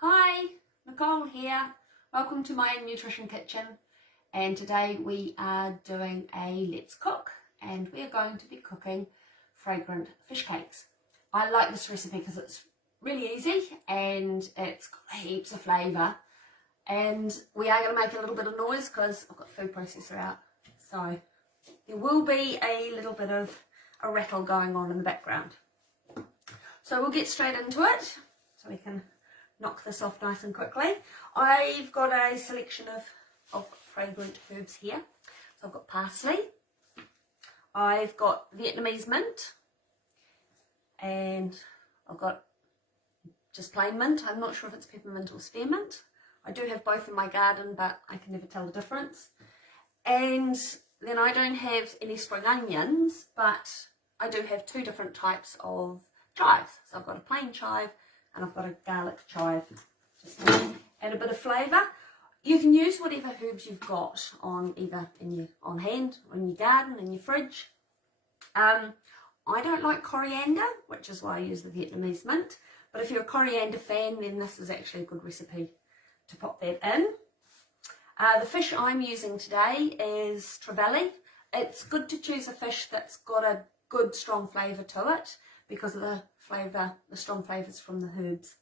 Hi, Nicole here. Welcome to my nutrition kitchen, and today we are doing a let's cook, and we are going to be cooking fragrant fish cakes. I like this recipe because it's really easy and it's got heaps of flavour, and we are going to make a little bit of noise because I've got the food processor out, so there will be a little bit of a rattle going on in the background. So we'll get straight into it so we can knock this off nice and quickly. I've got a selection of fragrant herbs here. So I've got parsley, I've got Vietnamese mint, and I've got just plain mint. I'm not sure if it's peppermint or spearmint. I do have both in my garden, but I can never tell the difference. And then I don't have any spring onions, but I do have two different types of chives. So I've got a plain chive and I've got a garlic chive, just to add a bit of flavour. You can use whatever herbs you've got on either on hand, or in your garden, in your fridge. I don't like coriander, which is why I use the Vietnamese mint. But if you're a coriander fan, then this is actually a good recipe to pop that in. The fish I'm using today is trevally. It's good to choose a fish that's got a good strong flavour to it, because of the strong flavours from the herbs.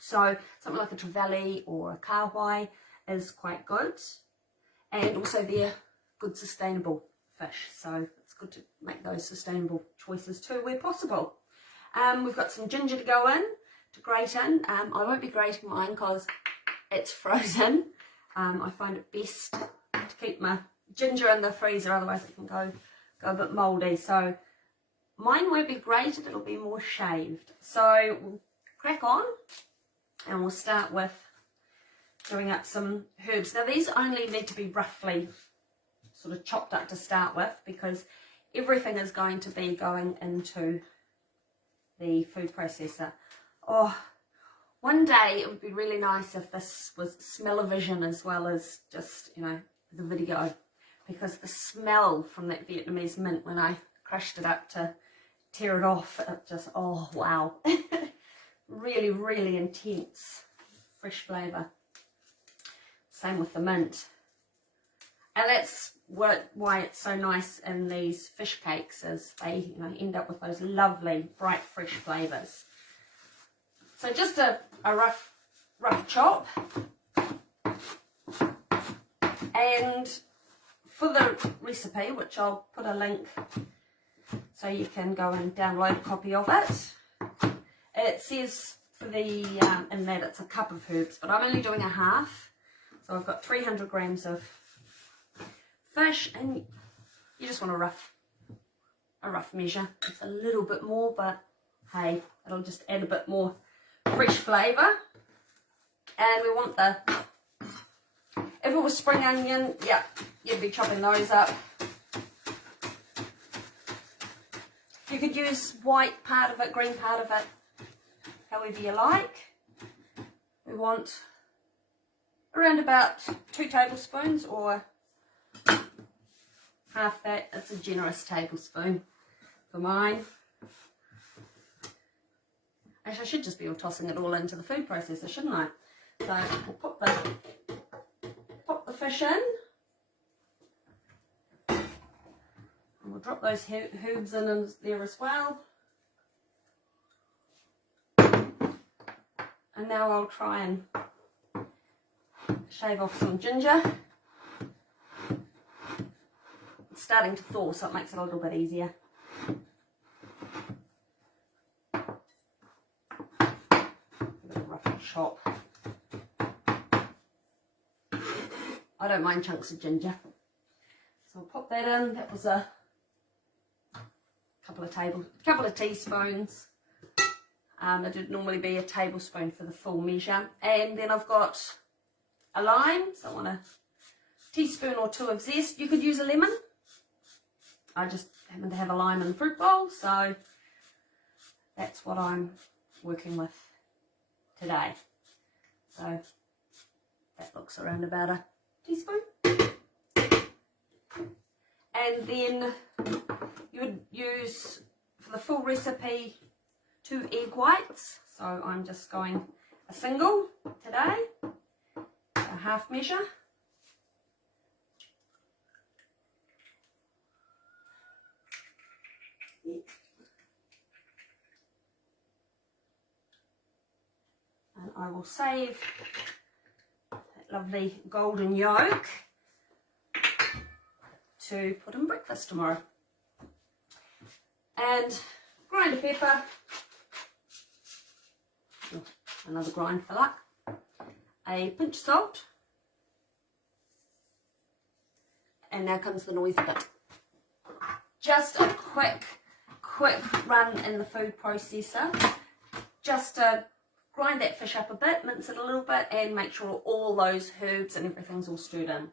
So something like a trevally or a kahwai is quite good, and also they're good sustainable fish, so it's good to make those sustainable choices too where possible. We've got some ginger to go in, to grate in. I won't be grating mine because it's frozen. I find it best to keep my ginger in the freezer, otherwise it can go a bit mouldy. So mine won't be grated, it'll be more shaved. So we'll crack on and we'll start with doing up some herbs. Now these only need to be roughly sort of chopped up to start with, because everything is going to be going into the food processor. Oh, one day it would be really nice if this was smell-o-vision as well as just, you know, the video, because the smell from that Vietnamese mint when I crushed it up to tear it off, it just, oh wow. Really, really intense fresh flavour. Same with the mint. And that's why it's so nice in these fish cakes, is they, you know, end up with those lovely bright fresh flavours. So just a rough chop. And for the recipe, which I'll put a link so you can go and download a copy of it. It says for the in that it's a cup of herbs, but I'm only doing a half. So I've got 300 grams of fish, and you just want a rough measure. It's a little bit more, but hey, it'll just add a bit more fresh flavour. And we want if it was spring onion, yeah, you'd be chopping those up. You could use white part of it, green part of it, however you like. We want around about 2 tablespoons, or half that. It's a generous tablespoon for mine. Actually, I should just be tossing it all into the food processor, shouldn't I? So we'll pop the fish in. And we'll drop those herbs in there as well. And now I'll try and shave off some ginger. It's starting to thaw, so it makes it a little bit easier. A bit of a rough chop. I don't mind chunks of ginger. So I'll pop that in. That was a couple of teaspoons. It would normally be a tablespoon for the full measure. And then I've got a lime, so I want a teaspoon or 2 of zest. You could use a lemon. I just happen to have a lime in the fruit bowl, so that's what I'm working with today. So that looks around about a teaspoon. And then you would use, for the full recipe, 2 egg whites. So I'm just going a single today, a half measure. And I will save that lovely golden yolk to put in breakfast tomorrow. And grind a pepper, another grind for luck, a pinch of salt, and now comes the noisy bit. Just a quick run in the food processor, just to grind that fish up a bit, mince it a little bit, and make sure all those herbs and everything's all stirred in.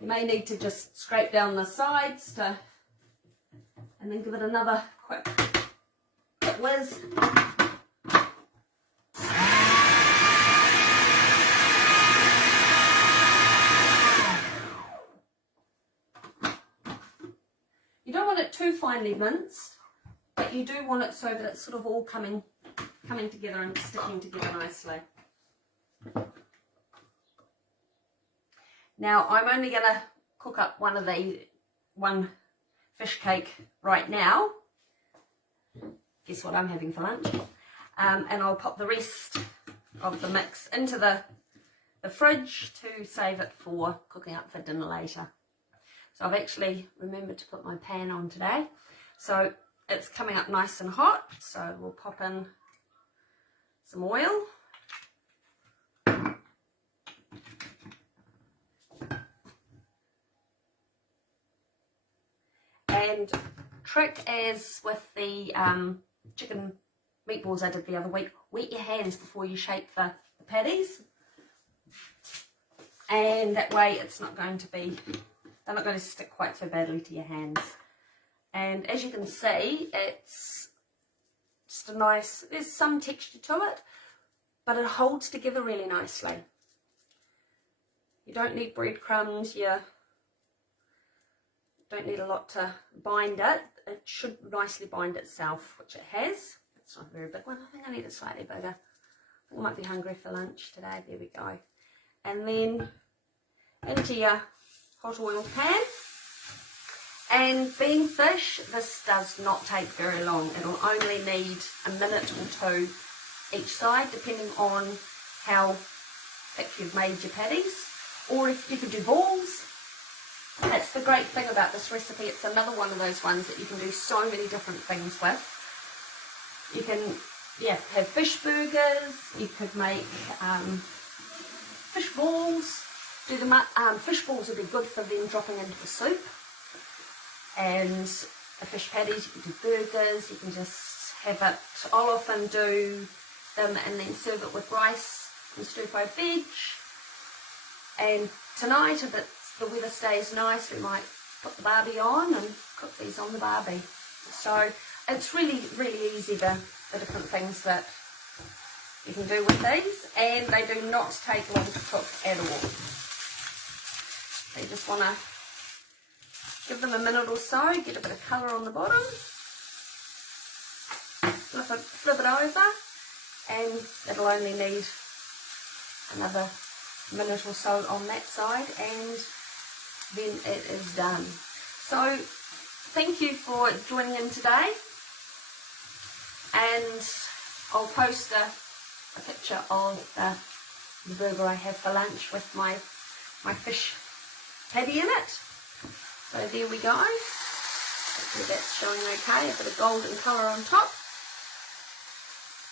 You may need to just scrape down the sides and then give it another quick whiz. You don't want it too finely minced, but you do want it so that it's sort of all coming together and sticking together nicely. Now I'm only going to cook up one fish cake right now. Guess what I'm having for lunch? And I'll pop the rest of the mix into the fridge to save it for cooking up for dinner later. So I've actually remembered to put my pan on today. So it's coming up nice and hot. So we'll pop in some oil. And trick as with the chicken meatballs I did the other week, wet your hands before you shape the patties, and that way it's not going to be, they're not going to stick quite so badly to your hands. And as you can see, it's just a nice, there's some texture to it, but it holds together really nicely. You don't need breadcrumbs, you don't need a lot to bind it. It should nicely bind itself, which it has. It's not a very big one. I think I need it slightly bigger. I think I might be hungry for lunch today. There we go. And then into your hot oil pan. And being fish, this does not take very long. It'll only need a minute or two each side, depending on how thick you've made your patties. Or if you could do balls. That's the great thing about this recipe. It's another one of those ones that you can do so many different things with. You can, have fish burgers. You could make fish balls. Do them up. Fish balls would be good for them dropping into the soup. And the fish patties, you can do burgers. You can just have it. I'll often do them and then serve it with rice and stir-fried veg. And tonight, if the weather stays nice, we might put the barbie on and cook these on the barbie. So it's really, really easy, the different things that you can do with these, and they do not take long to cook at all. So you just want to give them a minute or so, get a bit of colour on the bottom, flip it over, and it'll only need another minute or so on that side, and then it is done. So thank you for joining in today, and I'll post a picture of the burger I have for lunch with my fish patty in it. So there we go. Hopefully that's showing okay. A bit of golden colour on top,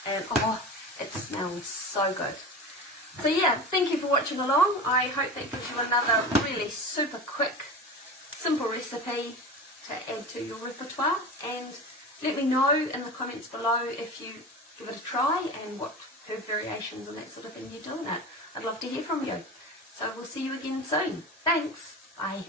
and oh, it smells so good. So yeah, thank you for watching along. I hope that gives you another really super quick, simple recipe to add to your repertoire. And let me know in the comments below if you give it a try and what herb variations and that sort of thing you're doing it. I'd love to hear from you. So we'll see you again soon. Thanks. Bye.